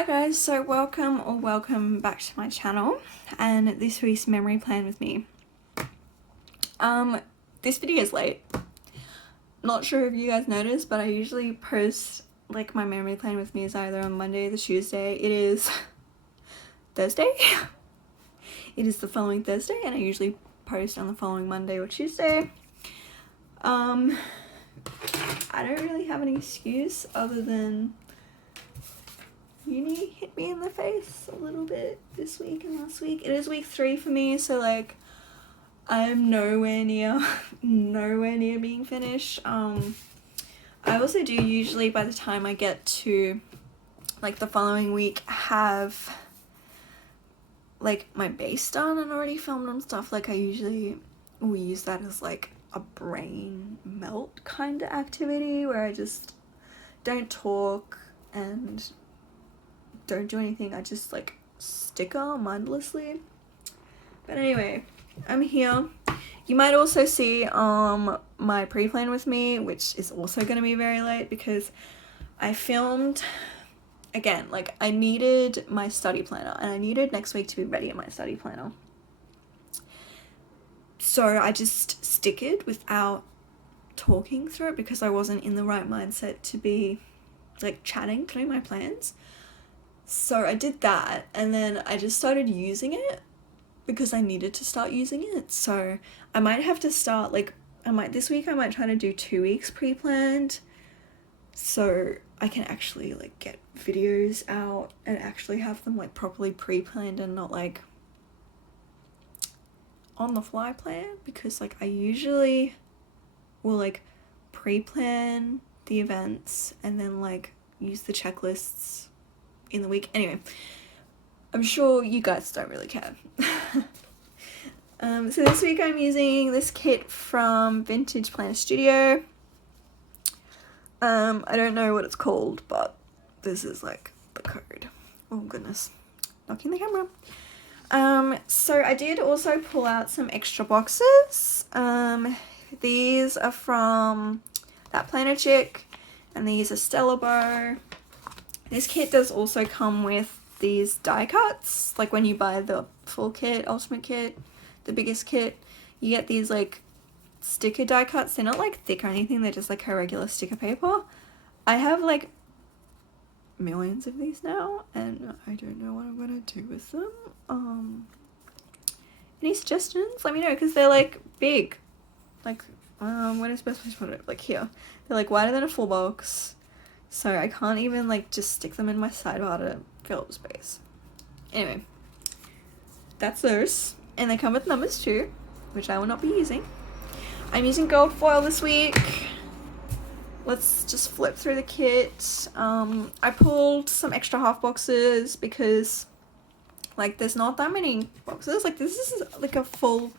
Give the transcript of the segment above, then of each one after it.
Hi guys, so welcome back to my channel and this week's memory plan with me. This video is late. Not sure if you guys noticed, but I usually post like my memory plan with me is either on Monday or Tuesday. It is Thursday. It is the following Thursday and I usually post on the following Monday or Tuesday. I don't really have an excuse other than uni hit me in the face a little bit this week and last week. It is week 3 for me, so like I'm nowhere near being finished. I also do usually by the time I get to like the following week have like my base done and already filmed and stuff. Like I usually will use that as like a brain melt kind of activity where I just don't talk and don't do anything. I just like sticker mindlessly. But anyway, I'm here. You might also see my pre-plan with me, which is also going to be very late because I filmed again. Like I needed my study planner and I needed next week to be ready in my study planner, so I just stickered without talking through it because I wasn't in the right mindset to be like chatting through my plans. So I did that and then I just started using it because I needed to start using it. So I might have to start like this week I might try to do 2 weeks pre-planned so I can actually like get videos out and actually have them like properly pre-planned and not like on the fly plan, because like I usually will like pre-plan the events and then like use the checklists in the week. Anyway, I'm sure you guys don't really care. So this week I'm using this kit from Vintage Planner Studio. I don't know what it's called, but this is like the code. Oh goodness, knocking the camera. So I did also pull out some extra boxes. These are from that planner chick and these are Stella Beau. This kit does also come with these die cuts. Like when you buy the full kit, ultimate kit, the biggest kit, you get these like sticker die cuts. They're not like thick or anything, they're just like a regular sticker paper. I have like millions of these now and I don't know what I'm gonna do with them. Any suggestions? Let me know, because they're like big. Like what is the best place to put it? Like here. They're like wider than a full box. So I can't even like just stick them in my sidebar to fill up space. Anyway, that's those. And they come with numbers too, which I will not be using. I'm using gold foil this week. Let's just flip through the kit. I pulled some extra half boxes because like there's not that many boxes. Like this is like a full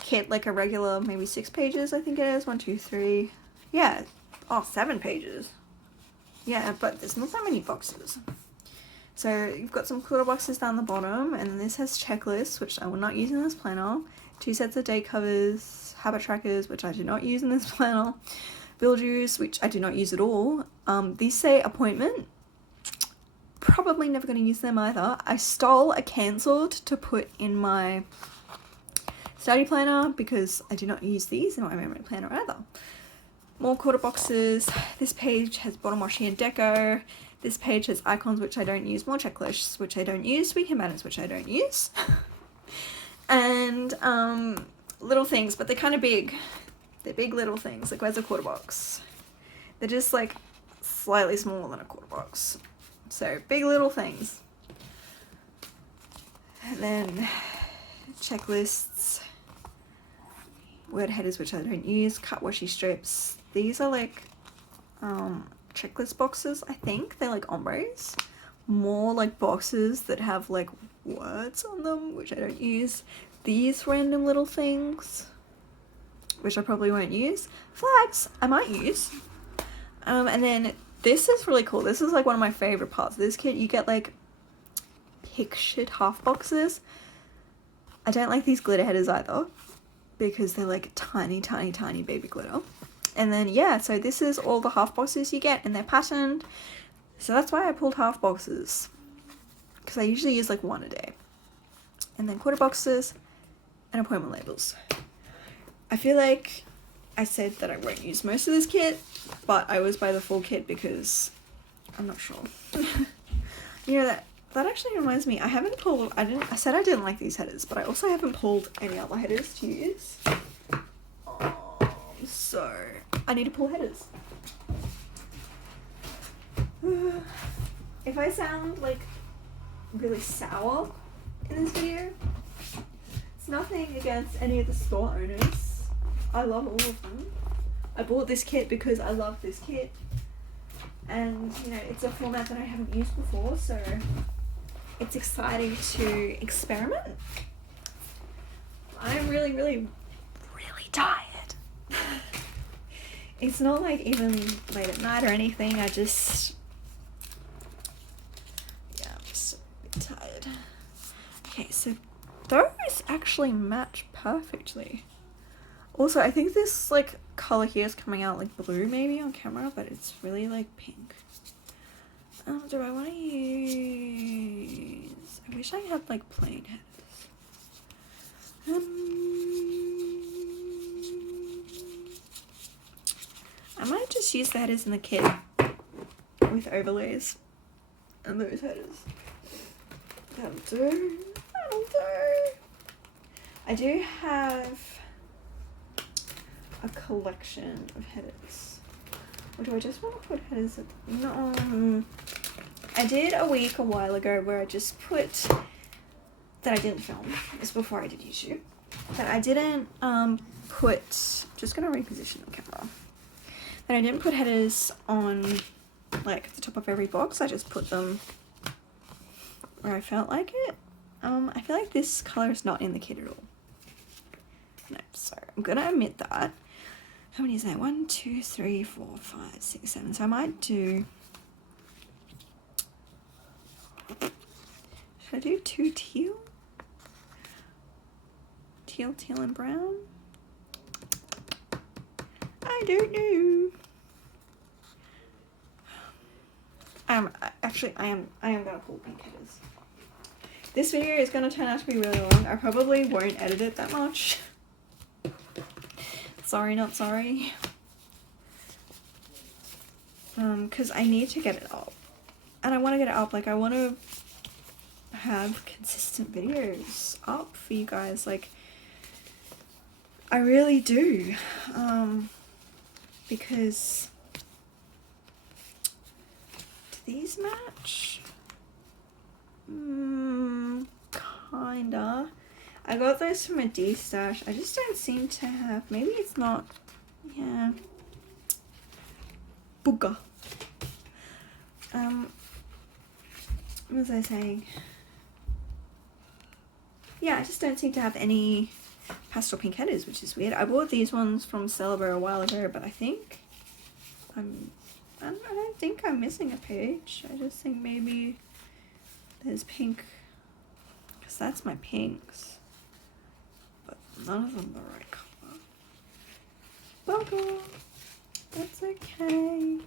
kit, like a regular maybe 6 pages I think it is. 1, 2, 3. Yeah, 7 pages. Yeah, but there's not that many boxes. So you've got some quarter boxes down the bottom, and this has checklists, which I will not use in this planner. 2 sets of day covers, habit trackers, which I do not use in this planner. Bill juice, which I do not use at all. These say appointment. Probably never going to use them either. I stole a cancelled to put in my study planner because I do not use these in my memory planner either. More quarter boxes. This page has bottom washi and deco. This page has icons, which I don't use. More checklists, which I don't use. Weekend banners, which I don't use. And little things, but they're kind of big. They're big little things. Like where's a quarter box? They're just like slightly smaller than a quarter box. So big little things. And then checklists. Word headers, which I don't use. Cut washi strips. These are like checklist boxes, I think. They're like ombres. More like boxes that have like words on them, which I don't use. These random little things, which I probably won't use. Flags, I might use. And then this is really cool. This is like one of my favorite parts of this kit. You get like pictured half boxes. I don't like these glitter headers either, because they're like tiny baby glitter. And then yeah, so this is all the half boxes you get, and they're patterned. So that's why I pulled half boxes, because I usually use like one a day. And then quarter boxes and appointment labels. I feel like I said that I won't use most of this kit, but I always buy the full kit because I'm not sure. You know, that actually reminds me, I said I didn't like these headers, but I also haven't pulled any other headers to use. So I need to pull headers. If I sound like really sour in this video, it's nothing against any of the store owners. I love all of them. I bought this kit because I love this kit, and you know, it's a format that I haven't used before, so it's exciting to experiment. I'm really, really, really tired. It's not like even late at night or anything, I'm just a bit tired. Okay, so those actually match perfectly. Also, I think this like color here is coming out like blue maybe on camera, but it's really like pink. Do I want to use... I wish I had like plain headers. I might just use the headers in the kit with overlays and those headers. That'll do. That'll do. I do have a collection of headers. Or do I just want to put headers at the... No. I did a while ago where I just put... that I didn't film. This was before I did YouTube. That I didn't put... Just going to reposition the camera. That I didn't put headers on like the top of every box. I just put them where I felt like it. I feel like this color is not in the kit at all. No, so I'm going to omit that. How many is that? 1, 2, 3, 4, 5, 6, 7. So I might do... Should I do 2 teal? Teal, and brown? I don't know. Actually, I am gonna pull pink headers. This video is gonna turn out to be really long. I probably won't edit it that much. Sorry, not sorry. Because I need to get it up. And I want to get it up, like I want to have consistent videos up for you guys, like I really do. Because do these match? Kinda. I got those from a D-stash. I just don't seem to have, maybe it's not, yeah. Booga. What was I saying? Yeah, I just don't seem to have any pastel pink headers, which is weird. I bought these ones from Stella a while ago, but I think I don't think I'm missing a page. I just think maybe there's pink, because that's my pinks, but none of them the right color. Bugger. That's okay.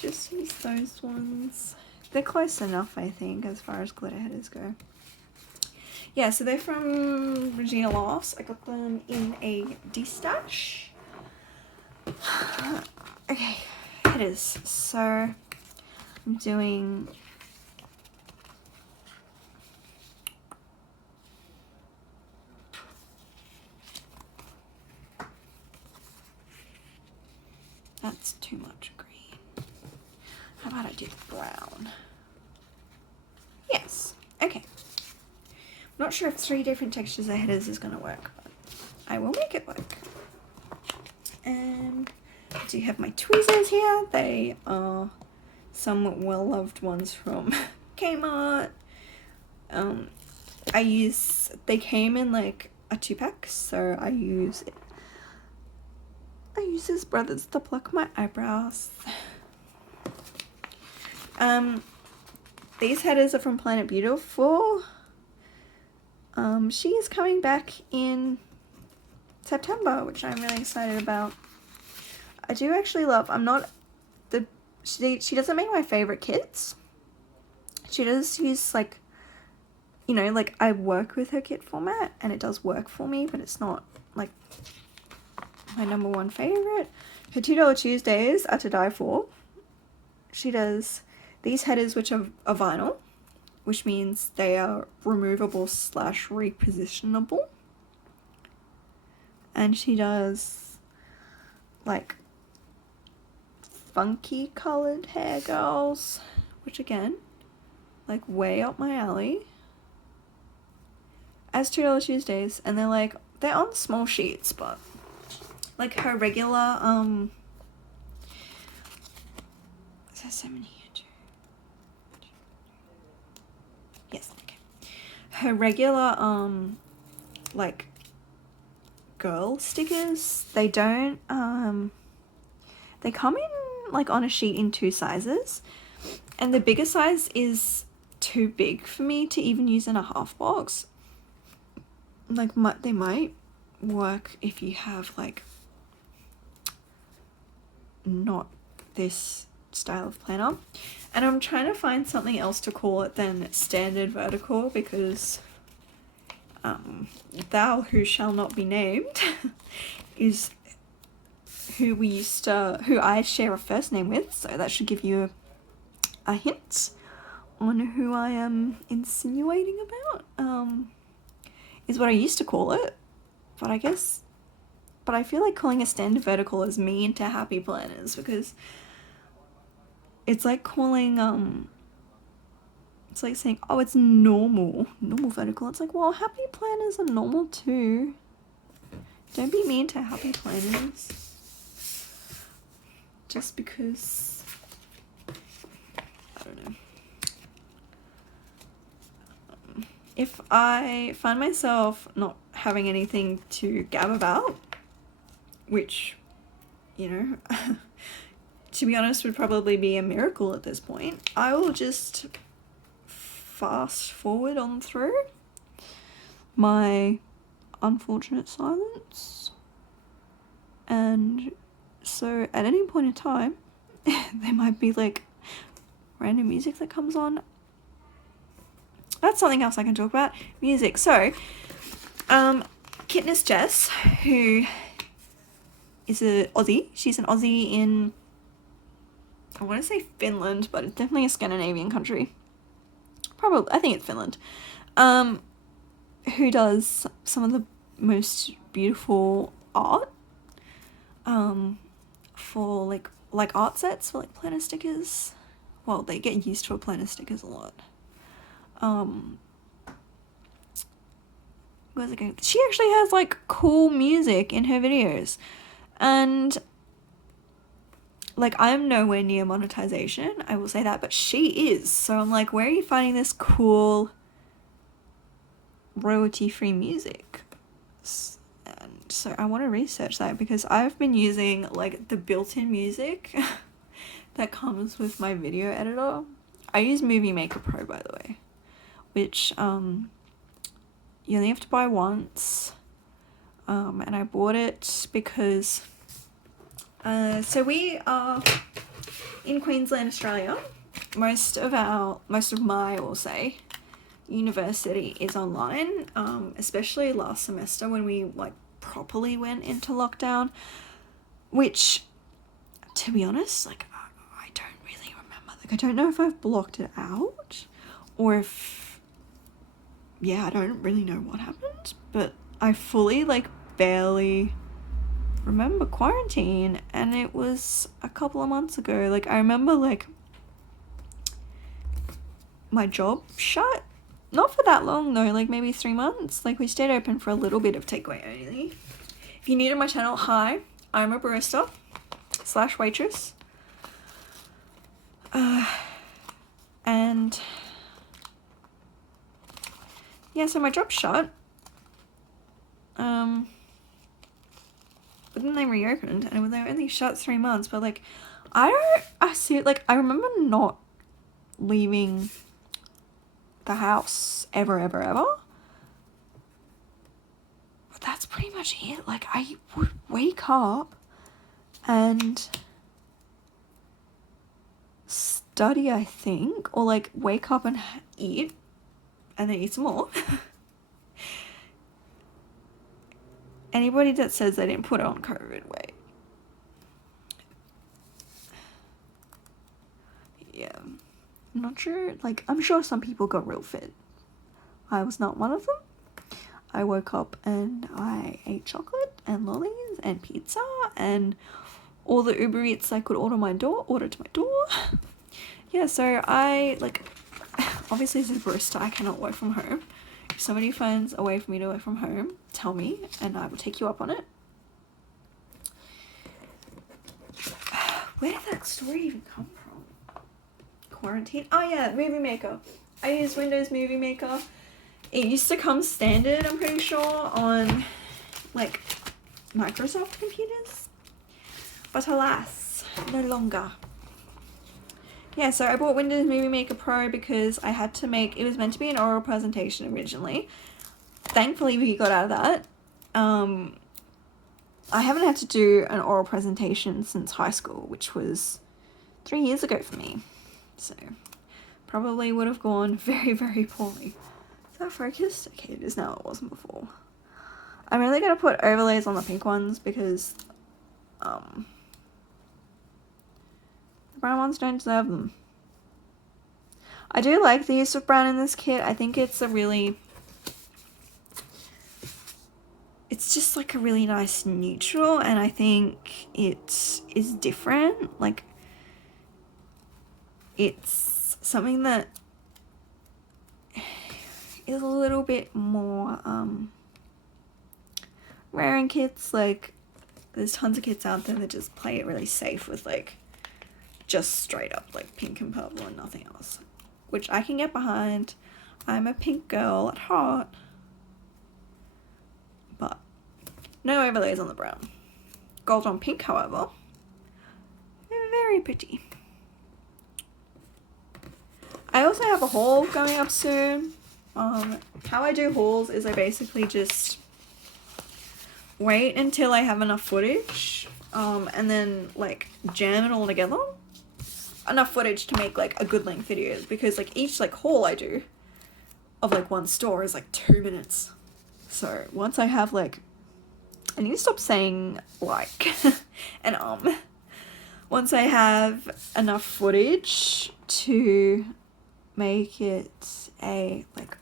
Just use those ones. They're close enough, I think, as far as glitter headers go. Yeah, so they're from Regina Loss. I got them in a D-stash. Okay, headers. So I'm doing that's too much green. How about I do brown? Yes. Okay. Not sure if 3 different textures of headers is going to work, but I will make it work. And I do have my tweezers here. They are some well-loved ones from Kmart. They came in like a 2-pack, so I use this brothers to pluck my eyebrows. These headers are from Planet Beautiful. She is coming back in September, which I'm really excited about. I do actually love, she doesn't make my favorite kits. She does use like, you know, like I work with her kit format and it does work for me, but it's not like my number one favorite. Her $2 Tuesdays are to die for. She does these headers, which are vinyl, which means they are removable / repositionable. And she does like funky colored hair girls, which again, like way up my alley. As $2 Tuesdays, and they're on small sheets, but like her regular is that 7 here too? Yes, okay. Her regular like girl stickers, they don't they come in like on a sheet in 2 sizes, and the bigger size is too big for me to even use in a half box. Like they might work if you have like not this style of planner, and I'm trying to find something else to call it than standard vertical, because thou who shall not be named is who I share a first name with, so that should give you a hint on who I am insinuating about. Is what I used to call it, but I feel like calling a standard vertical is mean to happy planners, because it's like calling it's like saying, oh, it's normal vertical. It's like, well, happy planners are normal too. Don't be mean to happy planners just because, I don't know. If I find myself not having anything to gab about, which, you know, to be honest would probably be a miracle at this point, I will just fast forward on through my unfortunate silence. And so at any point in time, there might be like random music that comes on. That's something else I can talk about. Music. So, Kitness Jess, who is an Aussie. She's an Aussie in, I want to say Finland, but it's definitely a Scandinavian country. Probably, I think it's Finland. Who does some of the most beautiful art. For like art sets for like planner stickers. Well, they get used for planner stickers a lot. Where's it going? She actually has like cool music in her videos, and like I'm nowhere near monetization, I will say that, but she is. So I'm like, where are you finding this cool royalty-free music? And so I want to research that, because I've been using like the built-in music that comes with my video editor. I use Movie Maker Pro, by the way, which you only have to buy once, and I bought it because so we are in Queensland, Australia. Most of my, I will say, university is online, especially last semester when we like properly went into lockdown, which, to be honest, like I don't really remember. Like I don't know if I've blocked it out or if, yeah, I don't really know what happened, but I fully like barely remember quarantine, and it was a couple of months ago. Like I remember like my job shut, not for that long though, like maybe 3 months. Like we stayed open for a little bit of takeaway only. If you're new to my channel, hi, I'm a barista / waitress, and yeah, so my job shut, but then they reopened, and they were only shut 3 months. But like I remember not leaving the house ever. But that's pretty much it. Like I would wake up and study, I think, or like wake up and eat and then eat some more. Anybody that says they didn't put on COVID weight. Yeah. I'm not sure, like, I'm sure some people got real fit. I was not one of them. I woke up and I ate chocolate and lollies and pizza and all the Uber Eats I could order to my door. Yeah, so I, like, obviously as a barista, I cannot work from home. If somebody finds a way for me to work from home, tell me and I will take you up on it. Where did that story even come from? Quarantine? Oh yeah, Movie Maker. I use Windows Movie Maker. It used to come standard, I'm pretty sure, on like Microsoft computers. But alas, no longer. Yeah, so I bought Windows Movie Maker Pro because I had to make, it was meant to be an oral presentation originally. Thankfully we got out of that. I haven't had to do an oral presentation since high school, which was 3 years ago for me. So probably would have gone very, very poorly. Is that focused? Okay, it is now, it wasn't before. I'm really going to put overlays on the pink ones because the brown ones don't deserve them. I do like the use of brown in this kit. I think it's it's just like a really nice neutral, and I think it is different. Like, it's something that is a little bit more rare in kits. Like, there's tons of kits out there that just play it really safe with like just straight up like pink and purple and nothing else, which I can get behind. I'm a pink girl at heart, but no overlays on the brown. Gold on pink, however, very pretty. I also have a haul going up soon. How I do hauls is I basically just wait until I have enough footage, and then like jam it all together. Enough footage to make like a good length video, because like each like haul I do of like one store is like 2 minutes. So once I have like, I need to stop saying like and once I have enough footage to make it a like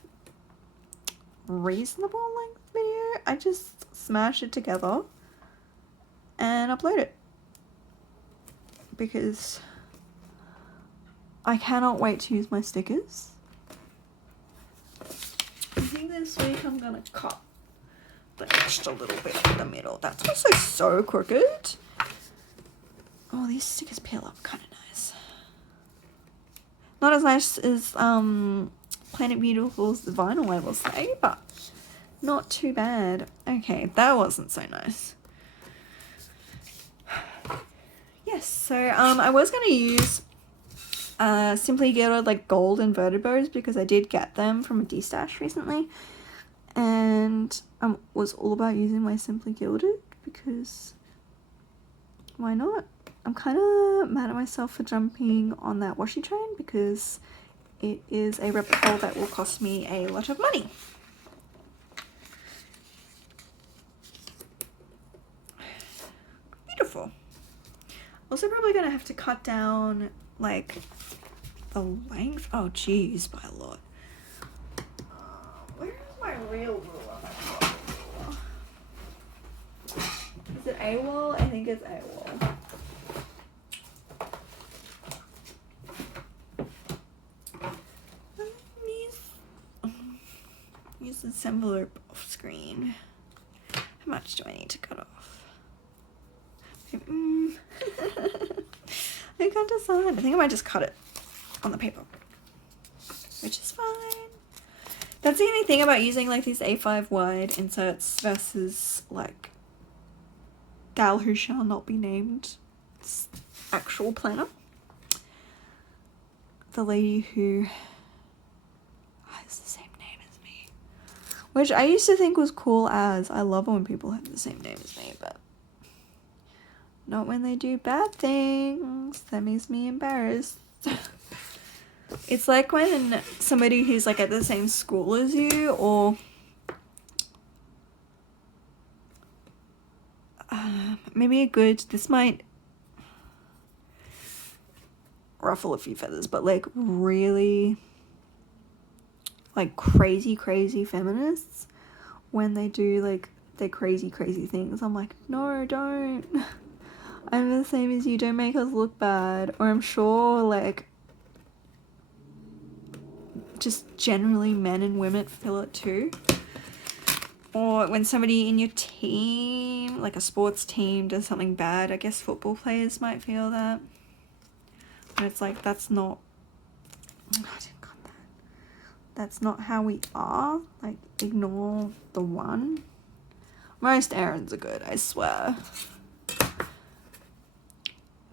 reasonable length video, I just smash it together and upload it, because I cannot wait to use my stickers. I think this week I'm gonna cut the extra little bit in the middle. That's also so crooked. Oh, these stickers peel up kind of nice. Not as nice as Planet Beautiful's vinyl, I will say, but not too bad. Okay, that wasn't so nice. Yes, so I was gonna use Simply Gilded like gold inverted bows, because I did get them from a D-stash recently, and I was all about using my Simply Gilded because why not? I'm kind of mad at myself for jumping on that washi train, because it is a replica that will cost me a lot of money. Beautiful. Also probably gonna have to cut down like the length. Oh geez, by a lot. Where is my real ruler? Is it AWOL? I think it's AWOL. Use this envelope off screen. How much do I need to cut off? I can't decide. I think I might just cut it on the paper, which is fine. That's the only thing about using like these A5 wide inserts versus like Gal Who Shall Not Be Named actual planner. The lady who has the same name as me, which I used to think was cool as. I love when people have the same name as me, but not when they do bad things. That makes me embarrassed. It's like when somebody who's like at the same school as you, or maybe this might ruffle a few feathers, but like really like crazy feminists, when they do like their crazy things, I'm like, no, don't. I'm the same as you, don't make us look bad. Or I'm sure like just generally men and women feel it too. Or when somebody in your team, like a sports team, does something bad, I guess football players might feel that. And it's like, that's not, I didn't cut that. That's not how we are. Like, ignore the one. Most errands are good, I swear.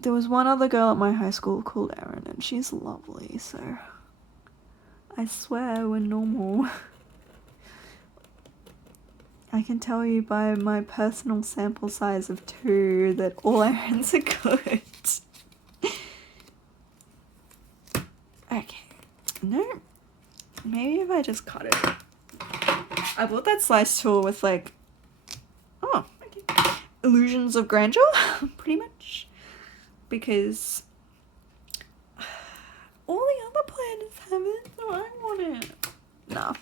There was one other girl at my high school called Erin, and she's lovely, so I swear we're normal. I can tell you by my personal sample size of 2 that all errands are good. Okay. No. Maybe if I just cut it. I bought that slice tool with like, oh, okay, illusions of grandeur, pretty much. Because all the other planners have it, so I want it. No.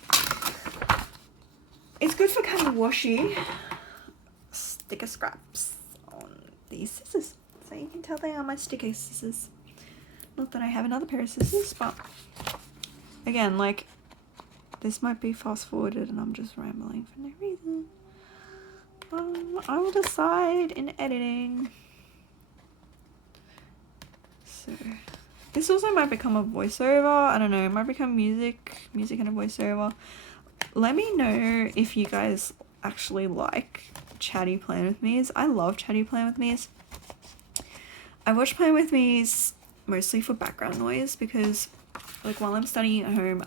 It's good for kind of washy sticker scraps on these scissors. So you can tell they are my sticker scissors. Not that I have another pair of scissors, but again, like, this might be fast forwarded and I'm just rambling for no reason. I will decide in editing. So this also might become a voiceover. I don't know, it might become music and a voiceover. Let me know if you guys actually like chatty plan with me's. I love chatty plan with me's. I watch plan with me's mostly for background noise because like while I'm studying at home,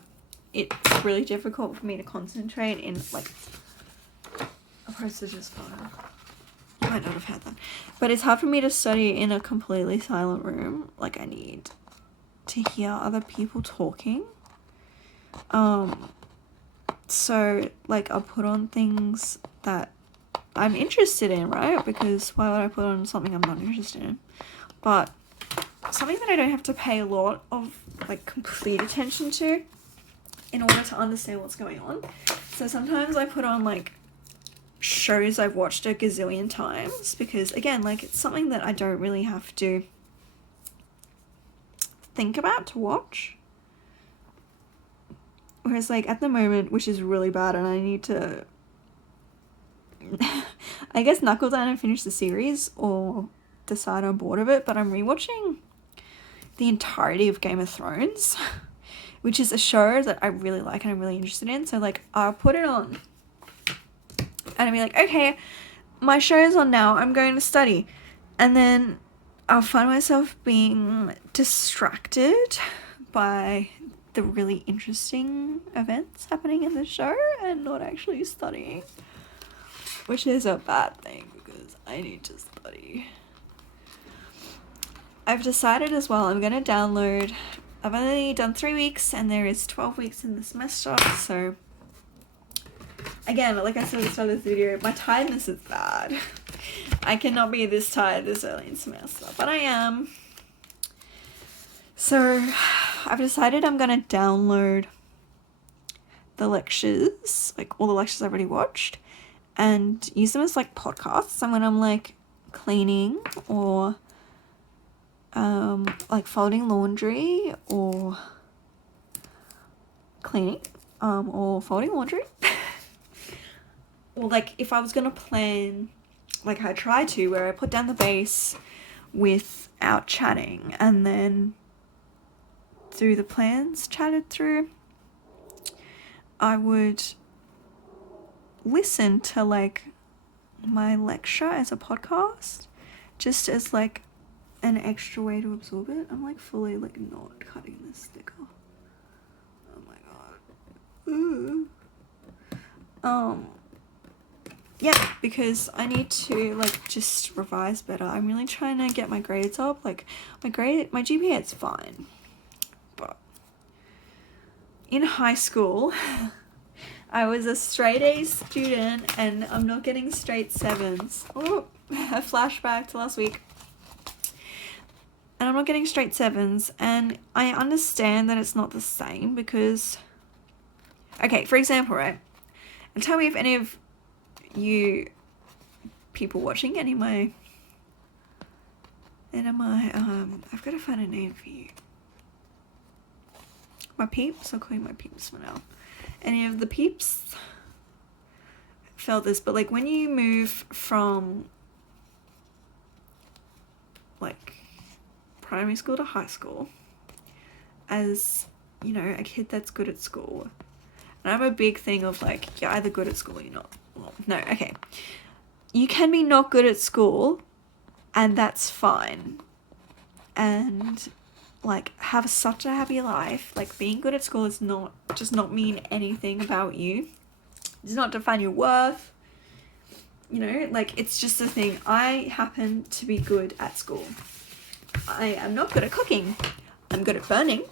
it's really difficult for me to concentrate in like opposed to just photo. You might not have had that. But it's hard for me to study in a completely silent room. Like I need to hear other people talking. So like I'll put on things that I'm interested in, right? Because why would I put on something I'm not interested in? But something that I don't have to pay a lot of like complete attention to in order to understand what's going on. So sometimes I put on like shows I've watched a gazillion times because again, like it's something that I don't really have to think about to watch. Whereas like at the moment, which is really bad and I need to I guess knuckle down and finish the series or decide I'm bored of it, but I'm rewatching the entirety of Game of Thrones, which is a show that I really like and I'm really interested in. So like I'll put it on and I'll be like, okay, my show's on now, I'm going to study. And then I'll find myself being distracted by the really interesting events happening in the show and not actually studying, which is a bad thing because I need to study. I've decided as well I'm going to download, I've only done 3 weeks and there is 12 weeks in the semester, so again, like I said at the start of this video, my tiredness is bad. I cannot be this tired this early in semester, but I am. So I've decided I'm going to download the lectures, like all the lectures I've already watched, and use them as like podcasts. And when I'm like cleaning or like folding laundry or cleaning or folding laundry or like if I was gonna plan like I try to, where I put down the base without chatting and then through the plans chatted through, I would listen to like my lecture as a podcast just as like an extra way to absorb it. I'm like fully like not cutting this sticker. Oh my god. Yeah, because I need to like just revise better. I'm really trying to get my grades up. Like my GPA is fine. in high school, I was a straight A student and I'm not getting straight 7s. Oh, a flashback to last week. And I'm not getting straight 7s, and I understand that it's not the same because, okay, for example, right? And tell me if any of you people watching, any of my, I've got to find a name for you. My peeps, I'll call you my peeps for now. Any of the peeps felt this, but like when you move from like primary school to high school as, you know, a kid that's good at school, and I'm a big thing of like, you're either good at school or you're not. Well, no, okay. You can be not good at school and that's fine. And like have such a happy life. Like being good at school is does not mean anything about you. It does not define your worth. You know, like it's just a thing. I happen to be good at school. I am not good at cooking. I'm good at burning.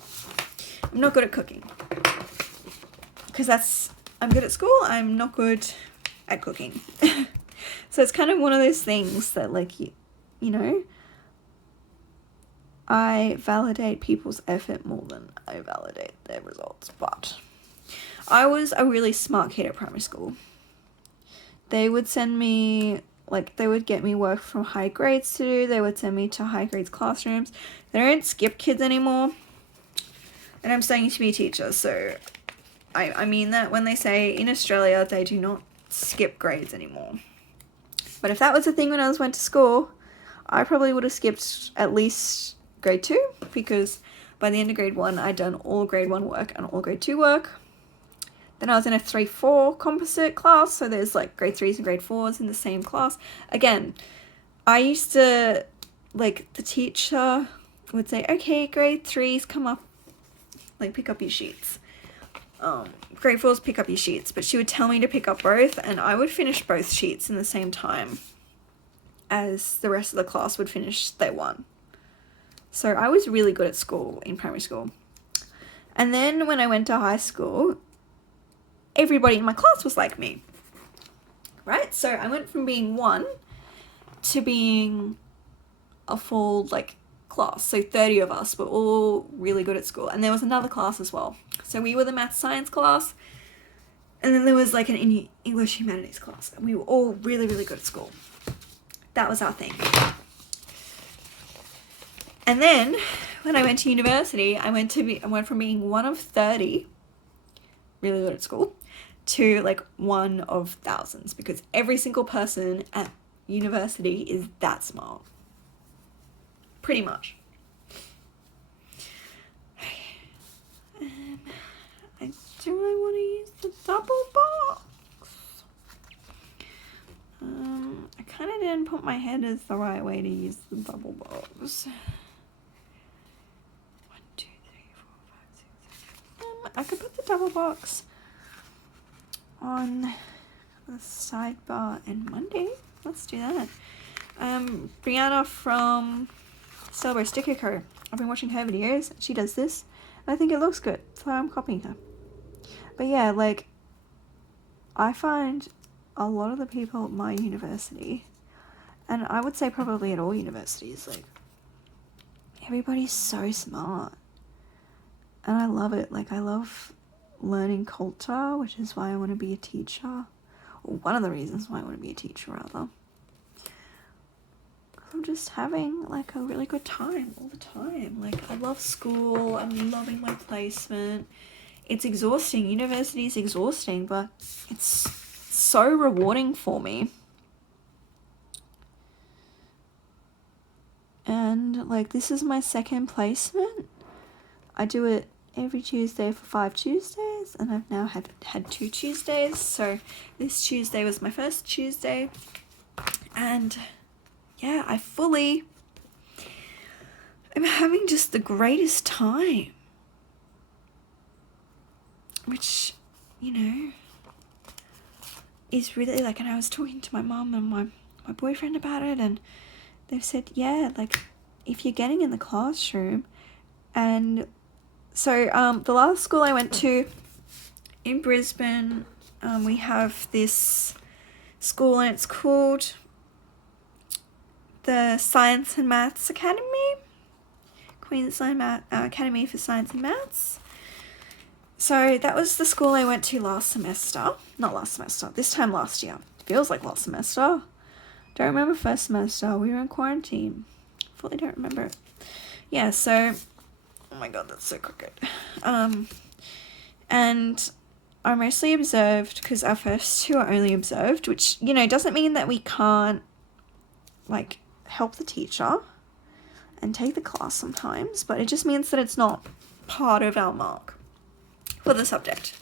I'm not good at cooking. Because I'm good at school, I'm not good at cooking. So it's kind of one of those things that like, you know, I validate people's effort more than I validate their results. But I was a really smart kid at primary school. They would send me, like, they would get me work from high grades to do. They would send me to high grades classrooms. They don't skip kids anymore. And I'm studying to be a teacher, so I mean that when they say in Australia they do not skip grades anymore. But if that was a thing when I went to school, I probably would have skipped at least grade 2, because by the end of grade 1 I'd done all grade 1 work and all grade 2 work. Then I was in a 3-4 composite class, so there's like grade 3s and grade 4s in the same class. Again, I used to, like, the teacher would say, okay, grade 3s come up, like pick up your sheets. Grade 4s pick up your sheets, but she would tell me to pick up both, and I would finish both sheets in the same time as the rest of the class would finish their one. So I was really good at school in primary school. And then when I went to high school, everybody in my class was like me, right? So I went from being 1 to being a full, like, class. So 30 of us were all really good at school. And there was another class as well. So we were the math science class. And then there was like an English humanities class. And we were all really, really good at school. That was our thing. And then when I went to university, I went from being 1 of 30, really good at school, to like 1 of thousands, because every single person at university is that smart. Pretty much. Do I want to use the double box? I kind of didn't put my head as the right way to use the double box. 1, 2, 3, 4, 5, 6, 7. I could put the double box on the sidebar and Monday. Let's do that. Brianna from Stella Sticker Co. I've been watching her videos. She does this. And I think it looks good, so I'm copying her. But yeah, like, I find a lot of the people at my university, and I would say probably at all universities, like, everybody's so smart. And I love it. Like, I love learning culture, which is why I want to be a teacher. Or one of the reasons why I want to be a teacher, rather. I'm just having, like, a really good time all the time. Like, I love school. I'm loving my placement. It's exhausting. University is exhausting, but it's so rewarding for me. And, like, this is my 2nd placement. I do it every Tuesday for 5 Tuesdays, and I've now had 2 Tuesdays. So this Tuesday was my first Tuesday. And yeah, I'm having just the greatest time. Which, you know, is really, like, and I was talking to my mum and my boyfriend about it, and they've said, yeah, like, if you're getting in the classroom and So the last school I went to in Brisbane, we have this school and it's called the Science and Maths Academy, Queensland Academy for Science and Maths. So that was the school I went to last semester. Not last semester, this time last year. Feels like last semester. Don't remember first semester. We were in quarantine. Fully don't remember it. Yeah, so, oh my god, that's so crooked. And I mostly observed because our first two are only observed, which, you know, doesn't mean that we can't, like, help the teacher and take the class sometimes, but it just means that it's not part of our mark for the subject.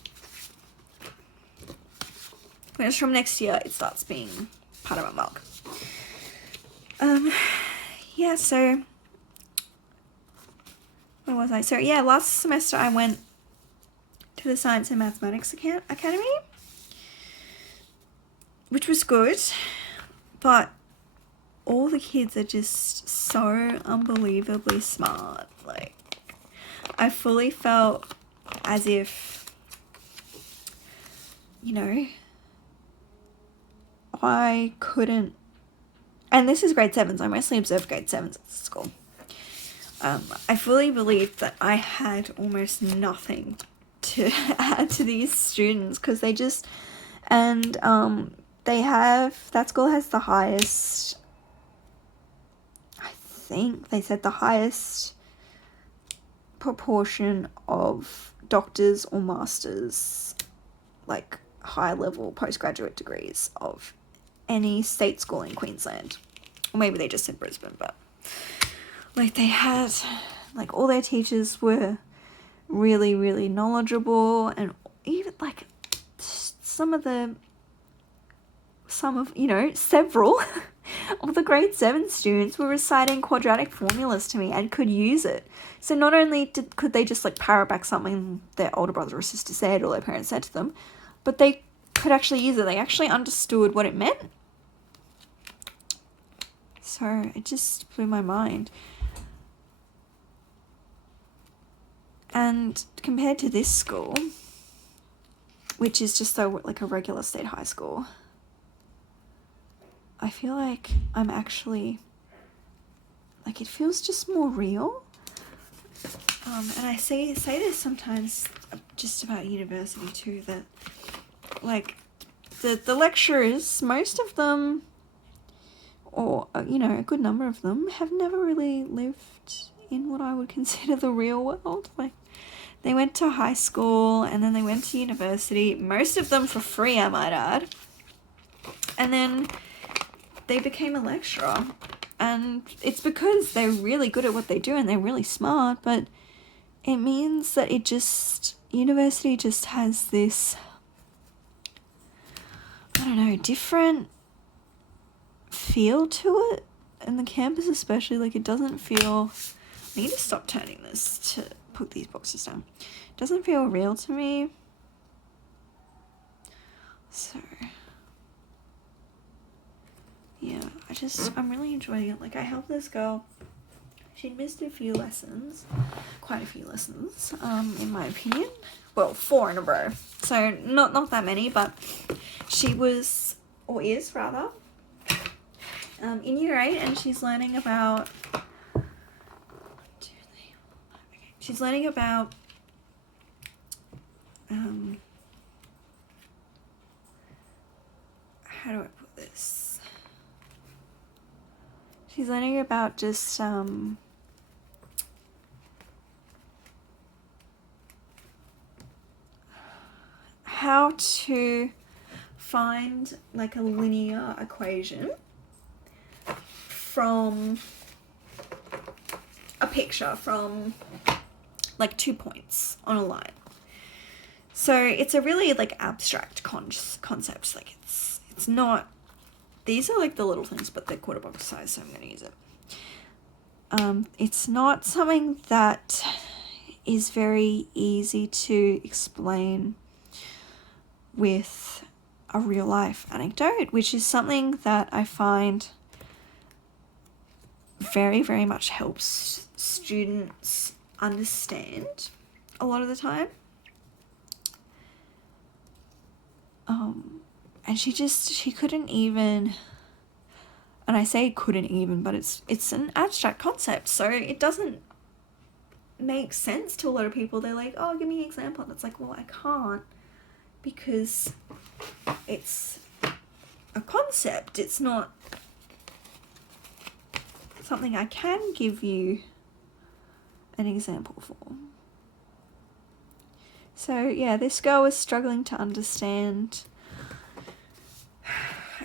Whereas from next year, it starts being part of our mark. Yeah, so, where was I? So, yeah, last semester I went to the Science and Mathematics Academy, which was good, but all the kids are just so unbelievably smart. Like, I fully felt as if, you know, I couldn't, and this is grade 7s, I mostly observed grade 7s at school. I fully believed that I had almost nothing to add to these students because they just, and that school has the highest, I think they said the highest proportion of doctors or masters, like high level postgraduate degrees of any state school in Queensland. Or maybe they just said Brisbane, but like they had, like all their teachers were really, really knowledgeable, and even like several of the grade 7 students were reciting quadratic formulas to me and could use it. So not only could they just like parrot back something their older brother or sister said or their parents said to them, but they could actually use it. They actually understood what it meant. So it just blew my mind. And compared to this school, which is just like a regular state high school, I feel like I'm actually, like it feels just more real. And I say this sometimes just about university too, that like the lecturers, most of them, or you know, a good number of them have never really lived in what I would consider the real world. Like they went to high school and then they went to university, most of them for free, I might add, and then they became a lecturer. And it's because they're really good at what they do and they're really smart, but it means that university just has this, I don't know, different feel to it. And the campus especially, like it doesn't feel, I need to stop turning this to put these boxes down. It doesn't feel real to me. So yeah, I'm really enjoying it. Like I helped this girl, she'd missed quite a few lessons, in my opinion. Well, 4 in a row. So not that many, but she was, or is rather, in year 8, and she's learning about, how do I put this? She's learning about just, how to find like a linear equation from a picture, from like 2 points on a line. So it's a really like abstract concept. Like it's not, these are like the little things, but they're quarter box size, so I'm going to use it. It's not something that is very easy to explain with a real life anecdote, which is something that I find very, very much helps students understand a lot of the time. And she couldn't even, and I say couldn't even, but it's an abstract concept, so it doesn't make sense to a lot of people. They're like, oh, give me an example. And it's like, well, I can't, because it's a concept. It's not something I can give you an example for. So yeah, this girl was struggling to understand,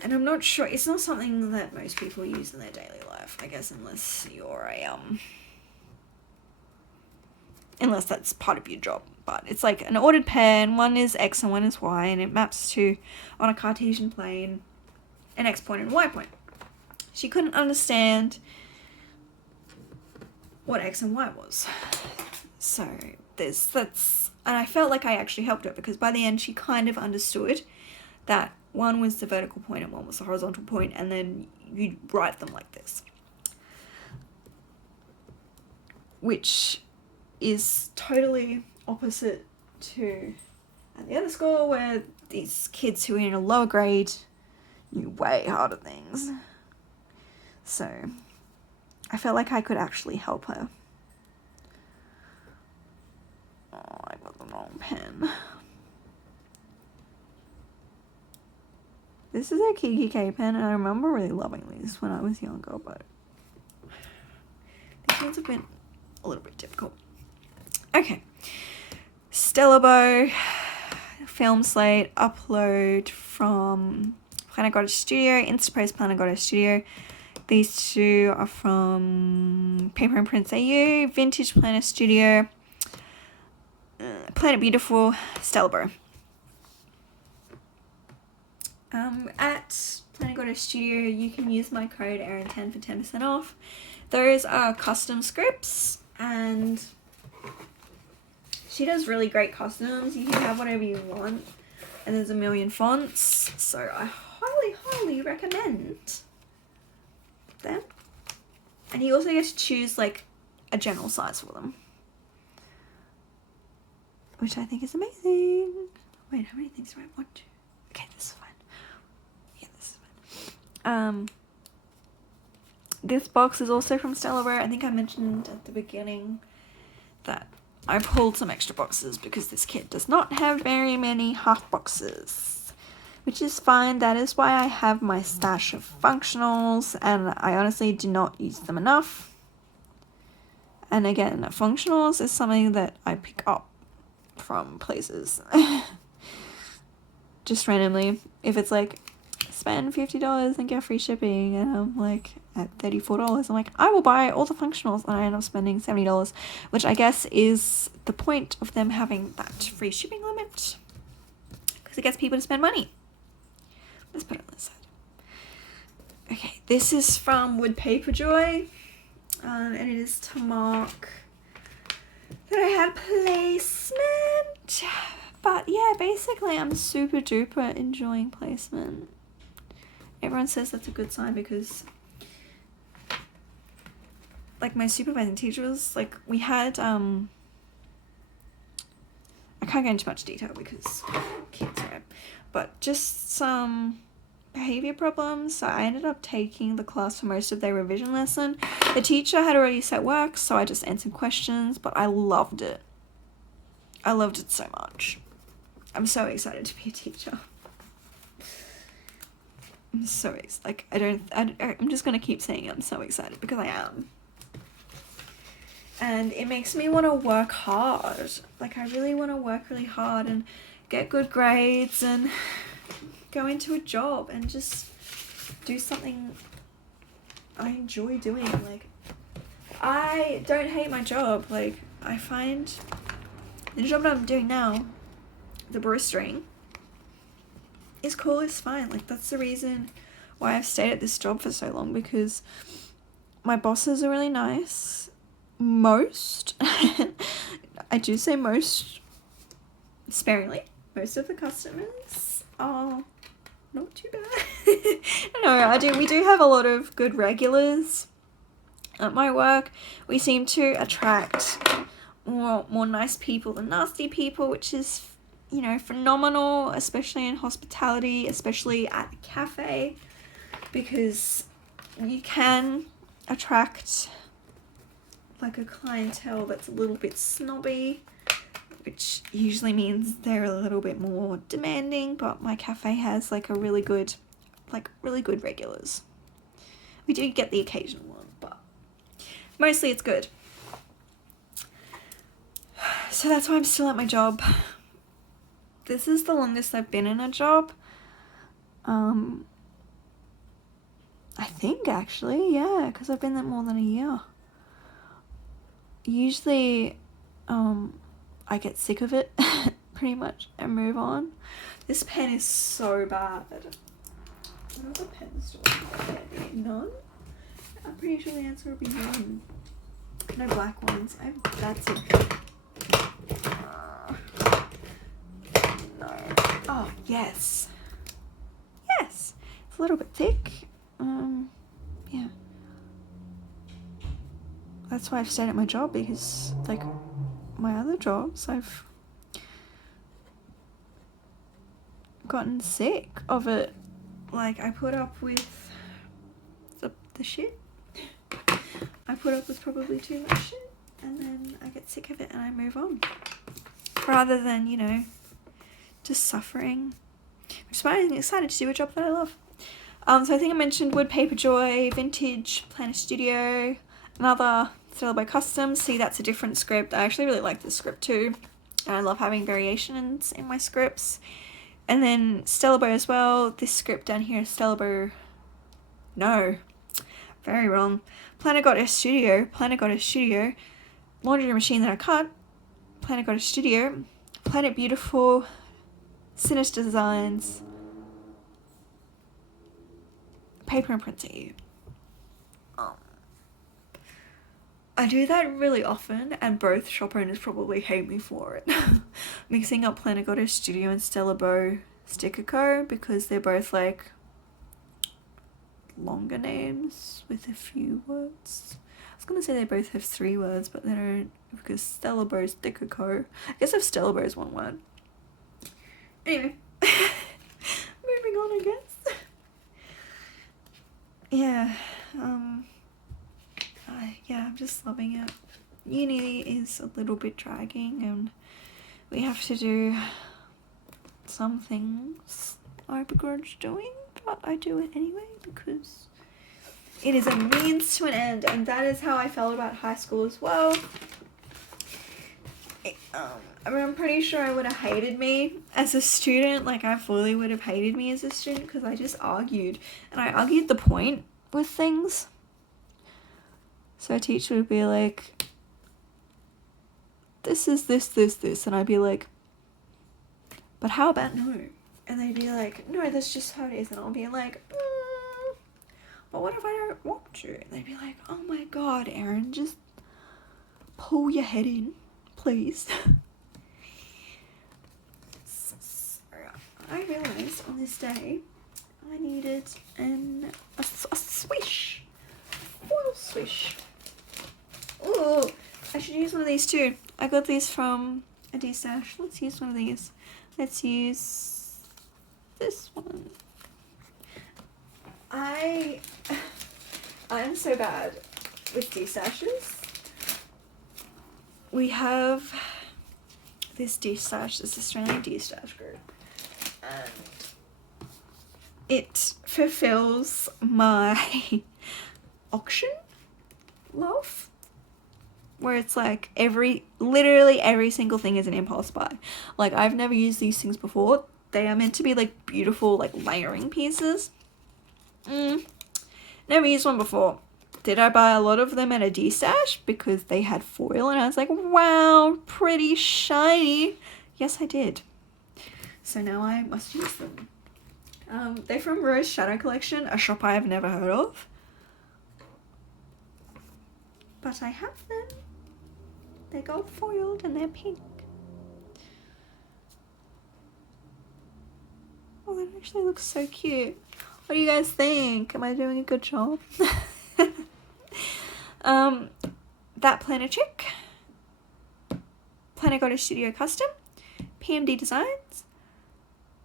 and I'm not sure, it's not something that most people use in their daily life, I guess, unless you're unless that's part of your job. But it's like an ordered pair, and one is X and one is Y, and it maps to, on a Cartesian plane, an X point and a Y point. She couldn't understand what X and Y was. So and I felt like I actually helped her, because by the end she kind of understood that one was the vertical point and one was the horizontal point, and then you'd write them like this. Which is totally opposite to at the other school, where these kids who are in a lower grade knew way harder things. So I felt like I could actually help her. Oh, I got the wrong pen. This is a Kiki K pen, and I remember really loving these when I was younger, but these ones have been a little bit difficult. Okay. Stella Beau, film slate, upload from Planet Goddess Studio, Instapost Planet Goddess Studio. These two are from Paper and Prints AU, Vintage Planet Studio, Planet Beautiful, Stella Beau. At Planet Goddess Studio, you can use my code Erin10 for 10% off. Those are custom scripts, and she does really great customs. You can have whatever you want, and there's a million fonts, so I highly recommend them. And you also get to choose like a general size for them, which I think is amazing. Wait, how many things do I want to? Okay, this is fine. Yeah, this is fine. This box is also from Stella Beau. I think I mentioned at the beginning that I pulled some extra boxes because this kit does not have very many half boxes, which is fine. That is why I have my stash of functionals, and I honestly do not use them enough. And again, functionals is something that I pick up from places just randomly. If it's like, spend $50 and get free shipping, and I'm like at $34, I'm like, I will buy all the functionals, and I end up spending $70, which I guess is the point of them having that free shipping limit, because it gets people to spend money. Let's put it on this side. Okay, this is from Wood Paper Joy, and it is to mark that I had placement. But yeah, basically I'm super duper enjoying placement. Everyone says that's a good sign, because like my supervising teachers, like we had I can't go into much detail because kids, right? But just some behavior problems, so I ended up taking the class for most of their revision lesson. The teacher had already set work, so I just answered questions, but I loved it. I loved it so much. I'm so excited to be a teacher. I'm so excited. Like, I'm just gonna keep saying I'm so excited, because I am. And it makes me want to work hard. Like, I really want to work really hard and get good grades and go into a job and just do something I enjoy doing. Like, I don't hate my job. Like, I find the job that I'm doing now, the baristering, is cool, it's fine. Like, that's the reason why I've stayed at this job for so long, because my bosses are really nice. Most, I do say most sparingly, most of the customers are not too bad. No, we do have a lot of good regulars at my work. We seem to attract more nice people than nasty people, which is, you know, phenomenal, especially in hospitality, especially at a cafe, because you can attract like a clientele that's a little bit snobby, which usually means they're a little bit more demanding, but my cafe has like really good regulars. We do get the occasional one, but mostly it's good. So that's why I'm still at my job. This is the longest I've been in a job. I think actually, yeah, because I've been there more than a year. Usually, I get sick of it pretty much and move on. This pen is so bad. What other pens do I have? None? I'm pretty sure the answer will be none. No black ones. That's it. No. Oh, yes. Yes. It's a little bit thick. Yeah. That's why I've stayed at my job, because like my other jobs I've gotten sick of it. Like I put up with the shit. I put up with probably too much shit, and then I get sick of it and I move on. Rather than, you know, just suffering. Which is why I'm excited to do a job that I love. So I think I mentioned Wood Paper Joy, Vintage, Planner Studio, another Stella by Custom. See, that's a different script. I actually really like this script too. And I love having variations in my scripts. And then Stella Beau as well. This script down here is Stella Beau. No, very wrong. Planner Goddess Studio. Planner Goddess Studio. Laundry machine that I cut. Planner Goddess Studio. Planet Beautiful. Synyster Designs. Paper and Printing. I do that really often, and both shop owners probably hate me for it. Mixing up Planner Goddess Studio and Stella Beau Sticker Co, because they're both like longer names with a few words. I was gonna say they both have 3 words, but they don't, because Stella Beau Sticker Co. I guess if Stella Beau is 1 word. Anyway, moving on, I guess. Yeah, I'm just loving it. Uni is a little bit dragging, and we have to do some things I begrudge doing, but I do it anyway because it is a means to an end, and that is how I felt about high school as well. I mean, I'm pretty sure I would have hated me as a student. Like, I fully would have hated me as a student because I just argued. And I argued the point with things. So a teacher would be like, this is this. And I'd be like, but how about no? And they'd be like, no, that's just how it is. And I'll be like, but what if I don't want to? And they'd be like, oh my god, Erin, just pull your head in, please. I realised on this day I needed a swish. Foil swish. Ooh, I should use one of these too. I got these from a D-Stash. Let's use one of these. Let's use this one. I'm so bad with D-Stashes. We have this D-Stash, this Australian D-Stash group. And it fulfills my auction love, where it's like literally every single thing is an impulse buy. Like, I've never used these things before. They are meant to be like beautiful like layering pieces. Never used one before. Did I buy a lot of them at a D-Stash because they had foil and I was like, wow, pretty shiny? Yes, I did. So now I must use them. They're from Rose Shadow Collection, a shop I have never heard of. But I have them. They're gold foiled and they're pink. Oh, that actually looks so cute. What do you guys think? Am I doing a good job? That planner chick. Planet Goddess Studio Custom, Pmd Designs,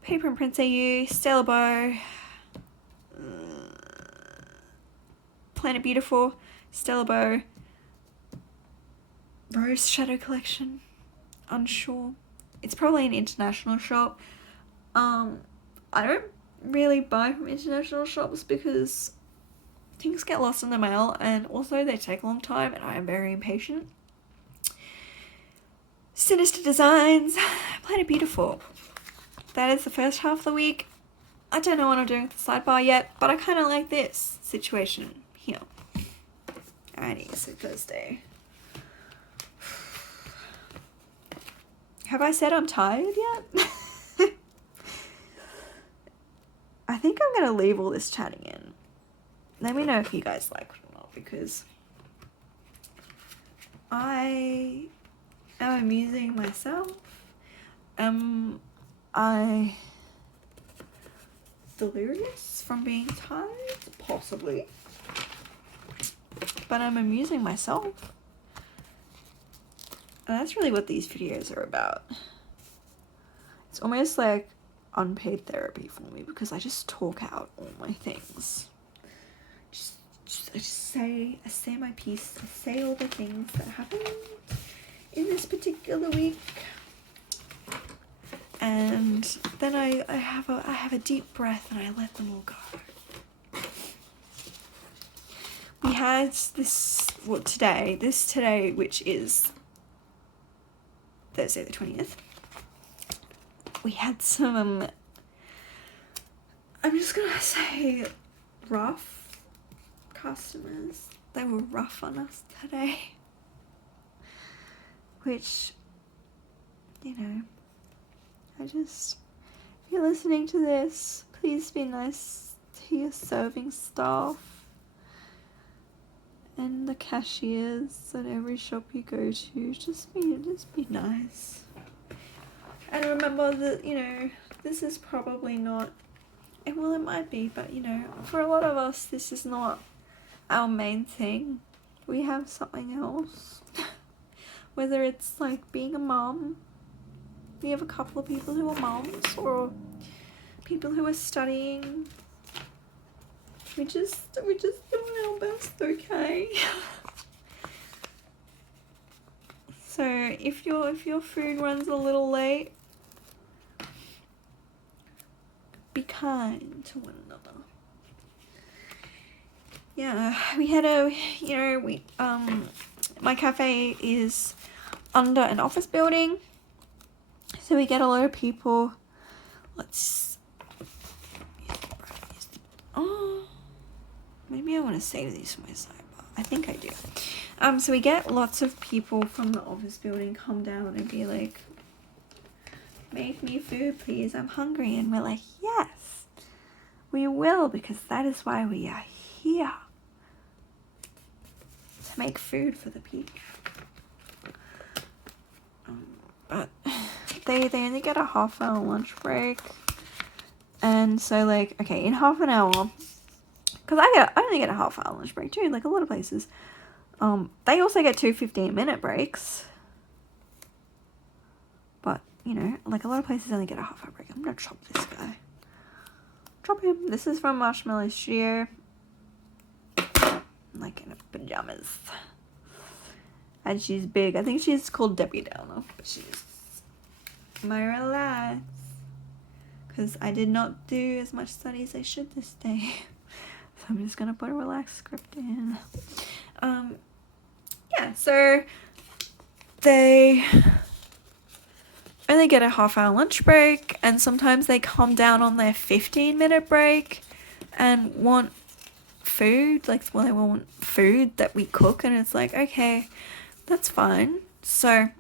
Paper and Prints AU, Stella, Beau, Planet Beautiful, Stella, Beau, Rose Shadow Collection, unsure. It's probably an international shop. I don't really buy from international shops because things get lost in the mail, and also they take a long time, and I am very impatient. Synyster Designs, Planet Beautiful. That is the first half of the week. I don't know what I'm doing with the sidebar yet, but I kind of like this situation here. Alrighty, so Thursday. Have I said I'm tired yet? I think I'm going to leave all this chatting in. Let me know if you guys like it or not, because I am amusing myself. Am I delirious from being tired? Possibly. But I'm amusing myself. And that's really what these videos are about. It's almost like unpaid therapy for me, because I just talk out all my things. I say my piece. I say all the things that happened in this particular week, and then I have a deep breath and I let them all go. We had this today, which is Thursday the 20th. We had some, I'm just gonna say, rough customers. They were rough on us today, which, you know, if you're listening to this, please be nice to your serving staff and the cashiers at every shop you go to. Just be nice. And remember that, you know, this is probably not, well, it might be, but, you know, for a lot of us, this is not our main thing. We have something else. Whether it's like being a mom, we have a couple of people who are moms, or people who are studying. We just doing our best, okay? So if your food runs a little late, be kind to one another. Yeah, we had my cafe is under an office building, so we get a lot of people. Maybe I want to save these for my sidebar. I think I do. So we get lots of people from the office building come down and be like, make me food, please, I'm hungry. And we're like, yes, we will, because that is why we are here. To make food for the people. But they only get a half-hour lunch break. And so, like, okay, in half an hour, because I only get a half-hour lunch break too, like a lot of places. They also get 2 15-minute breaks. But, you know, like a lot of places only get a half-hour break. I'm gonna chop this guy. Chop him. This is from Marshmallow Studio. Like in pajamas. And she's big. I think she's called Debbie Downer. But she's my relax. Because I did not do as much study as I should this day. So I'm just gonna put a relaxed script in. Yeah, so they only get a half-hour lunch break, and sometimes they come down on their 15-minute break and want food. Like, well, they want food that we cook, and it's like, okay, that's fine. So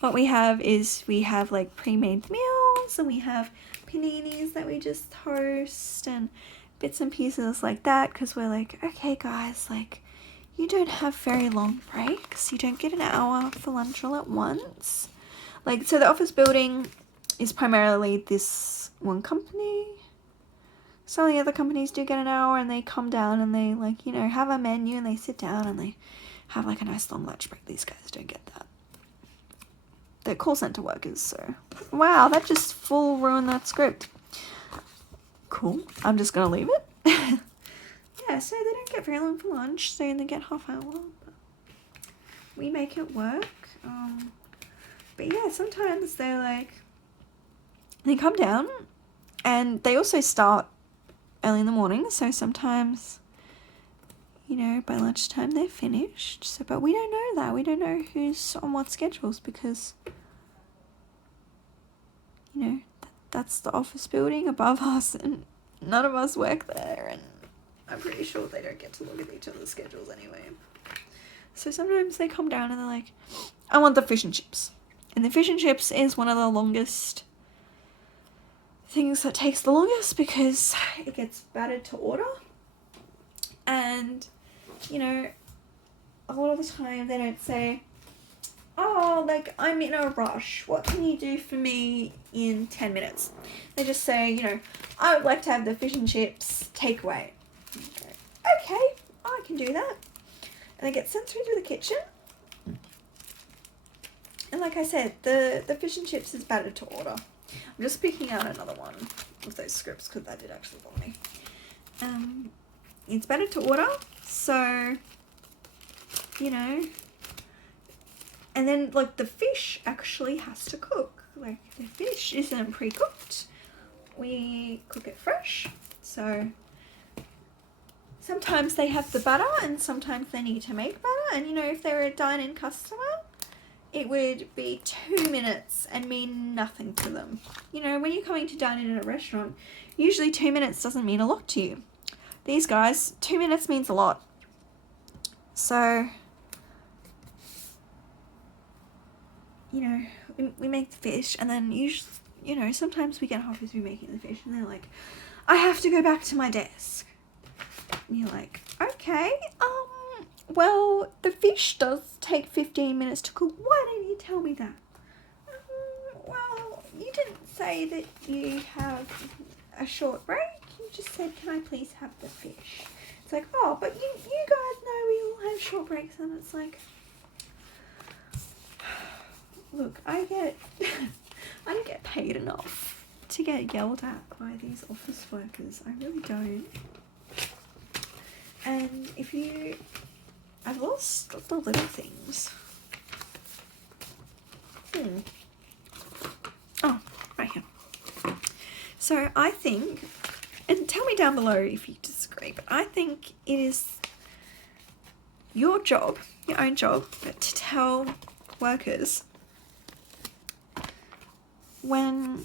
what we have is we have like pre-made meals, and we have paninis that we just toast and bits and pieces like that, because we're like, okay guys, like, you don't have very long breaks. You don't get an hour for lunch all at once. Like, so the office building is primarily this one company. Some of the other companies do get an hour, and they come down and they, like, you know, have a menu and they sit down and they have like a nice long lunch break. These guys don't get that. they're call center workers, so. Wow, that just full ruined that script. Cool. I'm just gonna leave it. Yeah, so they don't get very long for lunch, they only get half hour. But we make it work. But yeah, sometimes they're like, they come down and they also start early in the morning, so sometimes, you know, by lunchtime they're finished. So, but we don't know that. We don't know who's on what schedules because, you know, that's the office building above us and none of us work there, and I'm pretty sure they don't get to look at each other's schedules anyway. So sometimes they come down and they're like, I want the fish and chips. And the fish and chips is one of the longest things that takes the longest because it gets battered to order. And, you know, a lot of the time they don't say, oh, like, I'm in a rush. What can you do for me in 10 minutes? They just say, you know, I would like to have the fish and chips takeaway. Okay, I can do that. And they get sent through to the kitchen. And like I said, the fish and chips is battered to order. I'm just picking out another one of those scripts because that did actually bother me. It's battered to order, so, you know, and then like the fish actually has to cook. Like the fish isn't pre-cooked. We cook it fresh. So sometimes they have the batter and sometimes they need to make batter. And you know, if they're a dine-in customer, it would be 2 minutes and mean nothing to them. You know, when you're coming to dine in at a restaurant, usually 2 minutes doesn't mean a lot to you. These guys, 2 minutes means a lot. So, you know, we make the fish and then usually, you know, sometimes we get halfway through making the fish and they're like, I have to go back to my desk. And you're like, okay, well, the fish does take 15 minutes to cook. Why didn't you tell me that? Well, you didn't say that you have a short break. You just said, can I please have the fish? It's like, oh, but you guys know we all have short breaks. And it's like, look, I don't get paid enough to get yelled at by these office workers. I really don't. And I've lost the little things. Oh, right here. So I think, and tell me down below if you disagree, but I think it is your job, your own job, to tell workers when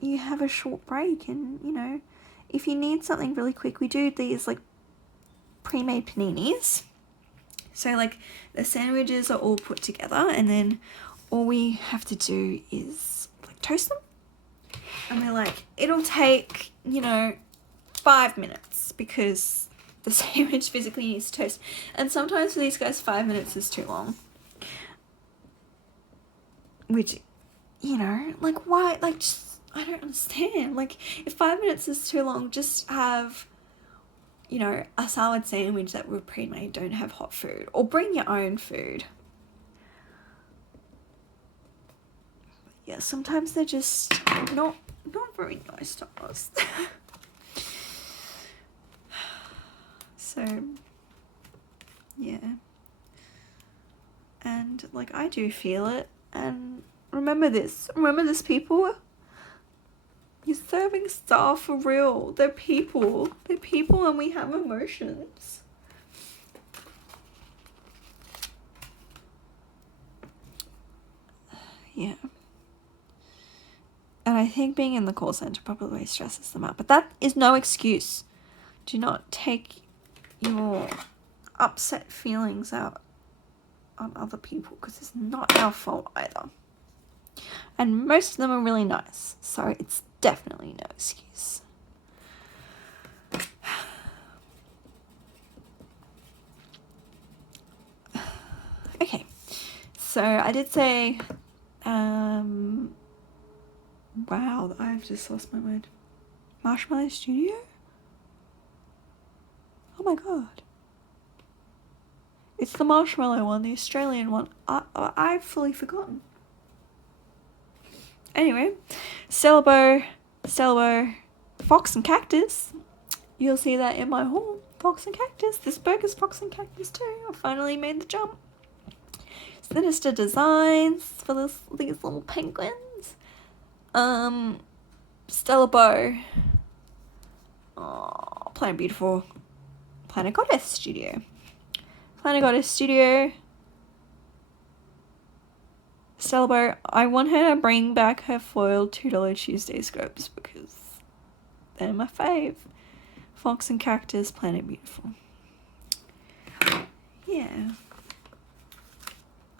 you have a short break. And, you know, if you need something really quick, we do these like pre-made paninis. So like the sandwiches are all put together and then all we have to do is like toast them. And we're like, it'll take, you know, 5 minutes because the sandwich physically needs to toast. And sometimes for these guys 5 minutes is too long. Which, you know, like why, like just, I don't understand. Like if 5 minutes is too long, just have, you know, a salad sandwich that we've pre-made, don't have hot food, or bring your own food. But yeah, sometimes they're just not very nice to us. So, yeah. And like I do feel it, and remember this people. You're serving staff for real. They're people. They're people and we have emotions. Yeah. And I think being in the call center probably stresses them out. But that is no excuse. Do not take your upset feelings out on other people because it's not our fault either. And most of them are really nice. So it's definitely no excuse. Okay, so I did say, wow, I've just lost my word. Marshmallow Studio? Oh my god. It's the marshmallow one, the Australian one. I've fully forgotten. Anyway, Stella, Fox and Cactus. You'll see that in my haul. Fox and Cactus. This book is Fox and Cactus too. I finally made the jump. Synyster Designs for these little penguins. Stella Beau. Oh, Planet Beautiful. Planet Goddess Studio. Planet Goddess Studio. Stella Beau. I want her to bring back her foiled $2 Tuesday scopes because they're my fave. Fox and Cactus, Planet Beautiful. Yeah.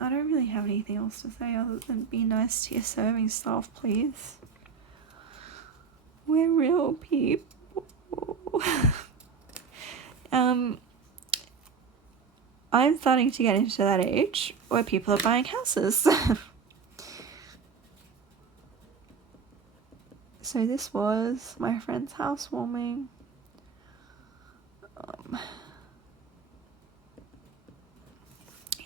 I don't really have anything else to say other than be nice to your serving staff, please. We're real people. I'm starting to get into that age where people are buying houses. So this was my friend's housewarming.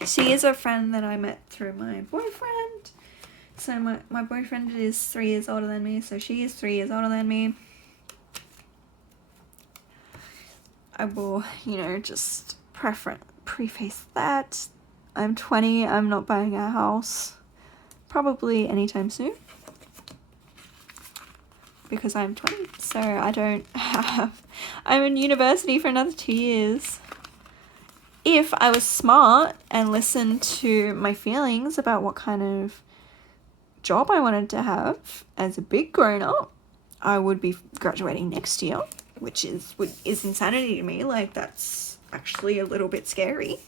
She is a friend that I met through my boyfriend. So my boyfriend is 3 years older than me, so she is 3 years older than me. I will, just preface that. I'm 20, I'm not buying a house. Probably anytime soon. Because I'm 20, so I don't have... I'm in university for another 2 years. If I was smart and listened to my feelings about what kind of job I wanted to have as a big grown-up, I would be graduating next year, which is insanity to me. Like, that's actually a little bit scary.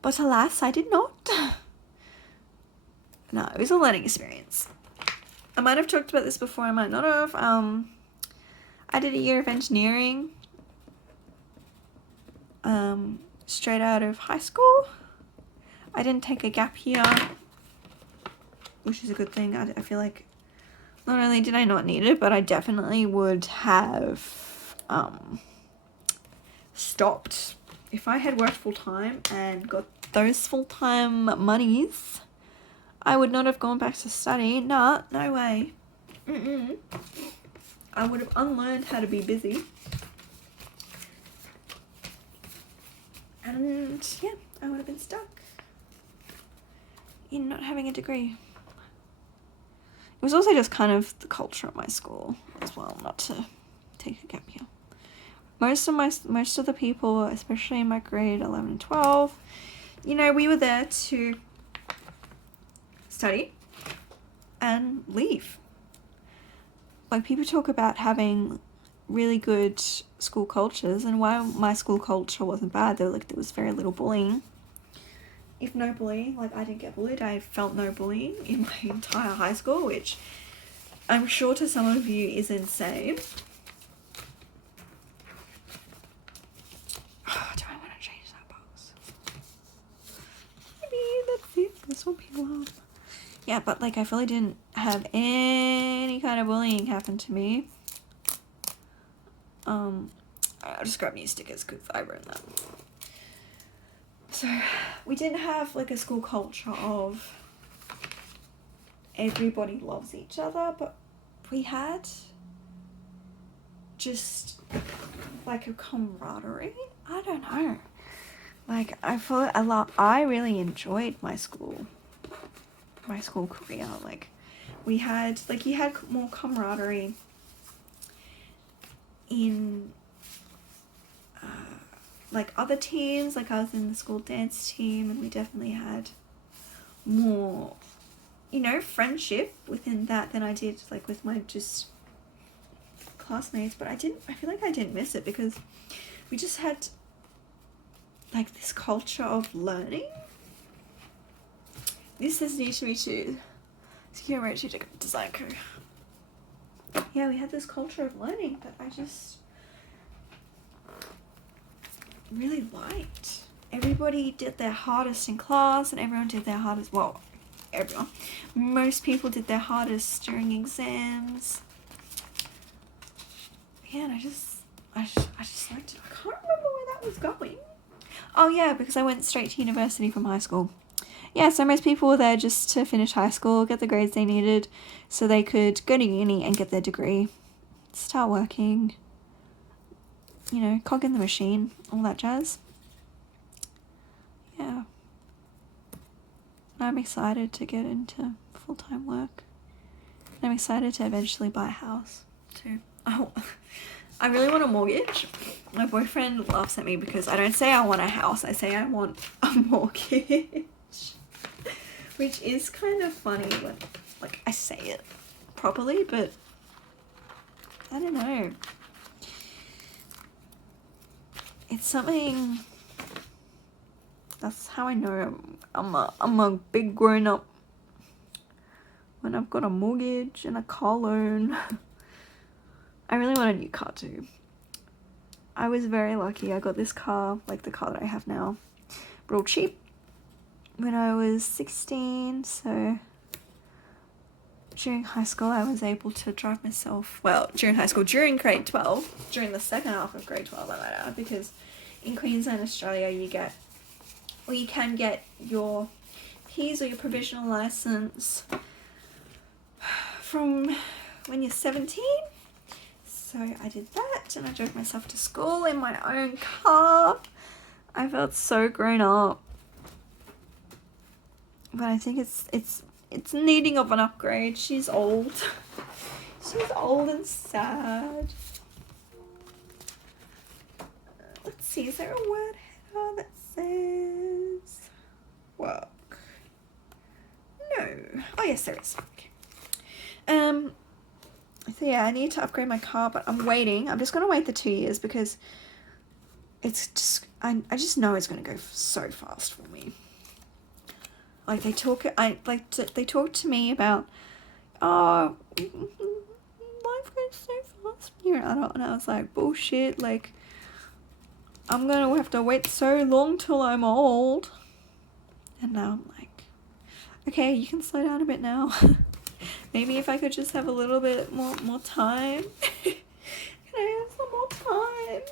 But alas, I did not. No, it was a learning experience. I might have talked about this before, I might not have. I did a year of engineering straight out of high school. I didn't take a gap year, which is a good thing. I feel like not only did I not need it, but I definitely would have stopped. If I had worked full-time and got those full-time monies, I would not have gone back to study. Nah, no way. I would have unlearned how to be busy. And yeah, I would have been stuck in not having a degree. It was also just kind of the culture at my school as well, not to take a gap year. Most of the people, especially in my grade 11 and 12, we were there to study and leave. Like, people talk about having really good school cultures, and while my school culture wasn't bad, there was very little bullying. If no bullying, like, I didn't get bullied. I felt no bullying in my entire high school, which I'm sure to some of you is insane. Oh, do I want to change that box? Maybe that's it. This will be long. Yeah, but like, I really didn't have any kind of bullying happen to me. I'll just grab new stickers because I wrote them. So we didn't have like a school culture of everybody loves each other, but we had just like a camaraderie. I don't know. Like, I really enjoyed my school career. Like, you had more camaraderie in like other teams. Like, I was in the school dance team, and we definitely had more friendship within that than I did like with my just classmates. But I feel like I didn't miss it because we just had like this culture of learning. This is new to me too. Secure Design Co. Yeah, we had this culture of learning that I just really liked. Everybody did their hardest in class, and everyone did their hardest. Well, everyone. Most people did their hardest during exams. Yeah, and I just liked it. I can't remember where that was going. Oh yeah, because I went straight to university from high school. yeah, so most people were there just to finish high school, get the grades they needed, so they could go to uni and get their degree, start working, you know, cog in the machine, all that jazz. Yeah. I'm excited to get into full-time work. I'm excited to eventually buy a house too. Oh, I really want a mortgage. My boyfriend laughs at me because I don't say I want a house, I say I want a mortgage. Which is kind of funny when, like, I say it properly, but I don't know. It's something, that's how I know I'm a big grown-up, when I've got a mortgage and a car loan. I really want a new car too. I was very lucky. I got this car, like the car that I have now, real cheap when I was 16, so during high school I was able to drive myself, well, during high school, during grade 12, during the second half of grade 12 I might add, because in Queensland, Australia, you get, or you can get your Ps or your provisional license from when you're 17. So I did that and I drove myself to school in my own car. I felt so grown up. But I think it's needing of an upgrade. She's old. She's old and sad. Let's see, is there a word header that says work? No. Oh yes, there is. Okay. So yeah, I need to upgrade my car, but I'm waiting. I'm just gonna wait the 2 years because it's just, I just know it's gonna go so fast for me. Like they talk to me about, oh, life goes so fast when you're an adult, and I was like, bullshit. Like, I'm gonna have to wait so long till I'm old. And now I'm like, okay, you can slow down a bit now. Maybe if I could just have a little bit more time. Can I have some more time?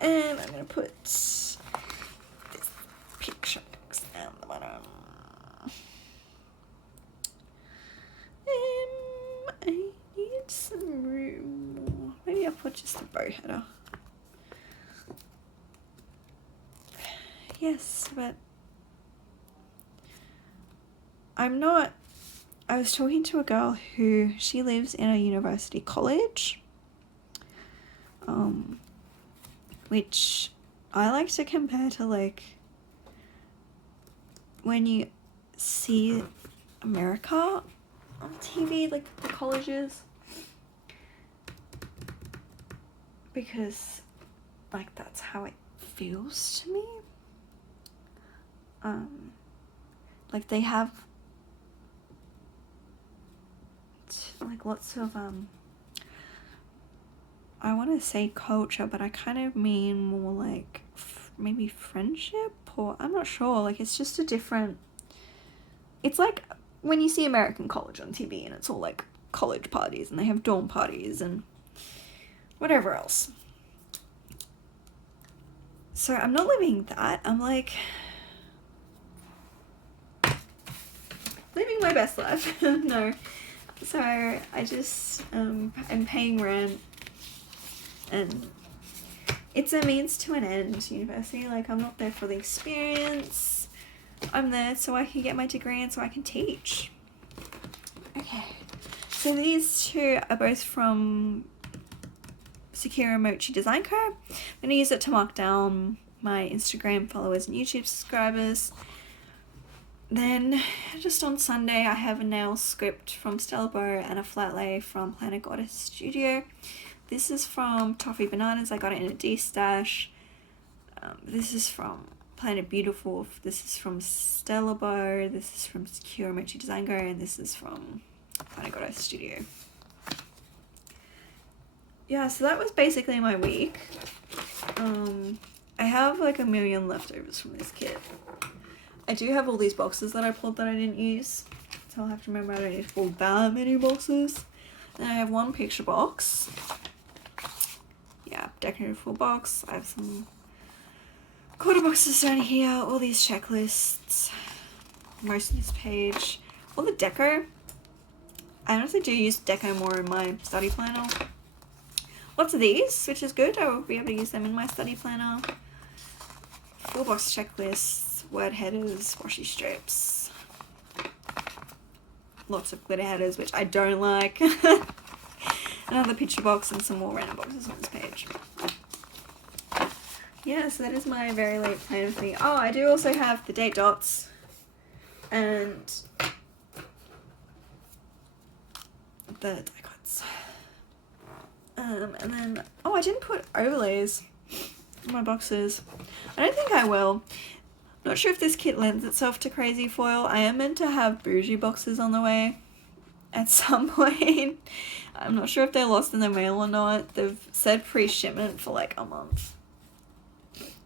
And I'm gonna put this picture down the bottom. I need some room. Maybe I'll put just a bow header. Yes, but I was talking to a girl who, she lives in a university college, which I like to compare to, like, when you see America on TV, like the colleges, because, like, that's how it feels to me. Like they have like lots of I want to say culture, but I kind of mean more like maybe friendship, or I'm not sure. Like it's just a different, it's like when you see American college on TV and it's all like college parties and they have dorm parties and whatever else. So I'm not living that. I'm like living my best life. No. So I just am paying rent, and it's a means to an end, university. Like I'm not there for the experience. I'm there so I can get my degree and so I can teach. Okay. So these two are both from Secure Mochi Design Co. I'm going to use it to mark down my Instagram followers and YouTube subscribers. Then, just on Sunday, I have a nail script from Stella, Beau and a flat lay from Planet Goddess Studio. This is from Toffee Bananas. I got it in a D-stash. This is from Planet Beautiful. This is from Stella, Beau. This is from Secure Mochi Design Co. And this is from Planet Goddess Studio. Yeah, so that was basically my week. I have like a million leftovers from this kit. I do have all these boxes that I pulled that I didn't use, so I'll have to remember I don't need to pull that many boxes. Then I have one picture box. Yeah, decorative full box. I have some quarter boxes down here, all these checklists, most of this page, all the deco. I honestly do use deco more in my study planner. Lots of these, which is good. I will be able to use them in my study planner. Full box checklists, word headers, washi strips. Lots of glitter headers, which I don't like. Another picture box and some more random boxes on this page. Yeah, so that is my very late planner thing. Oh, I do also have the date dots and the die cuts. And then, oh, I didn't put overlays on my boxes. I don't think I will. Not sure if this kit lends itself to crazy foil. I am meant to have bougie boxes on the way at some point. I'm not sure if they're lost in the mail or not. They've said pre-shipment for like a month.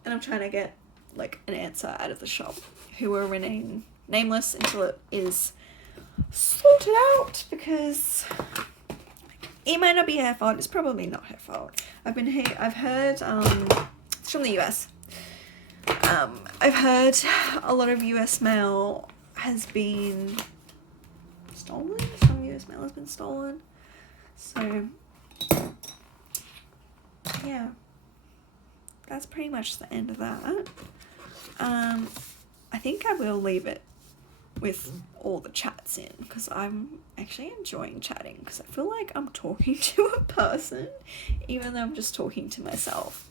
And I'm trying to get like an answer out of the shop who will remain nameless until it is sorted out, because it might not be her fault. It's probably not her fault. I've heard it's from the US. I've heard a lot of US mail has been stolen. Some US mail has been stolen. So yeah, that's pretty much the end of that. I think I will leave it with all the chats in, because I'm actually enjoying chatting, because I feel like I'm talking to a person even though I'm just talking to myself.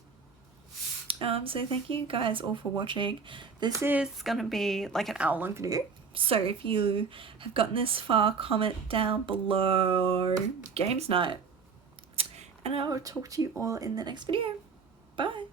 So thank you guys all for watching. This is gonna be like an hour long video, so if you have gotten this far, comment down below games night, and I will talk to you all in the next video. Bye.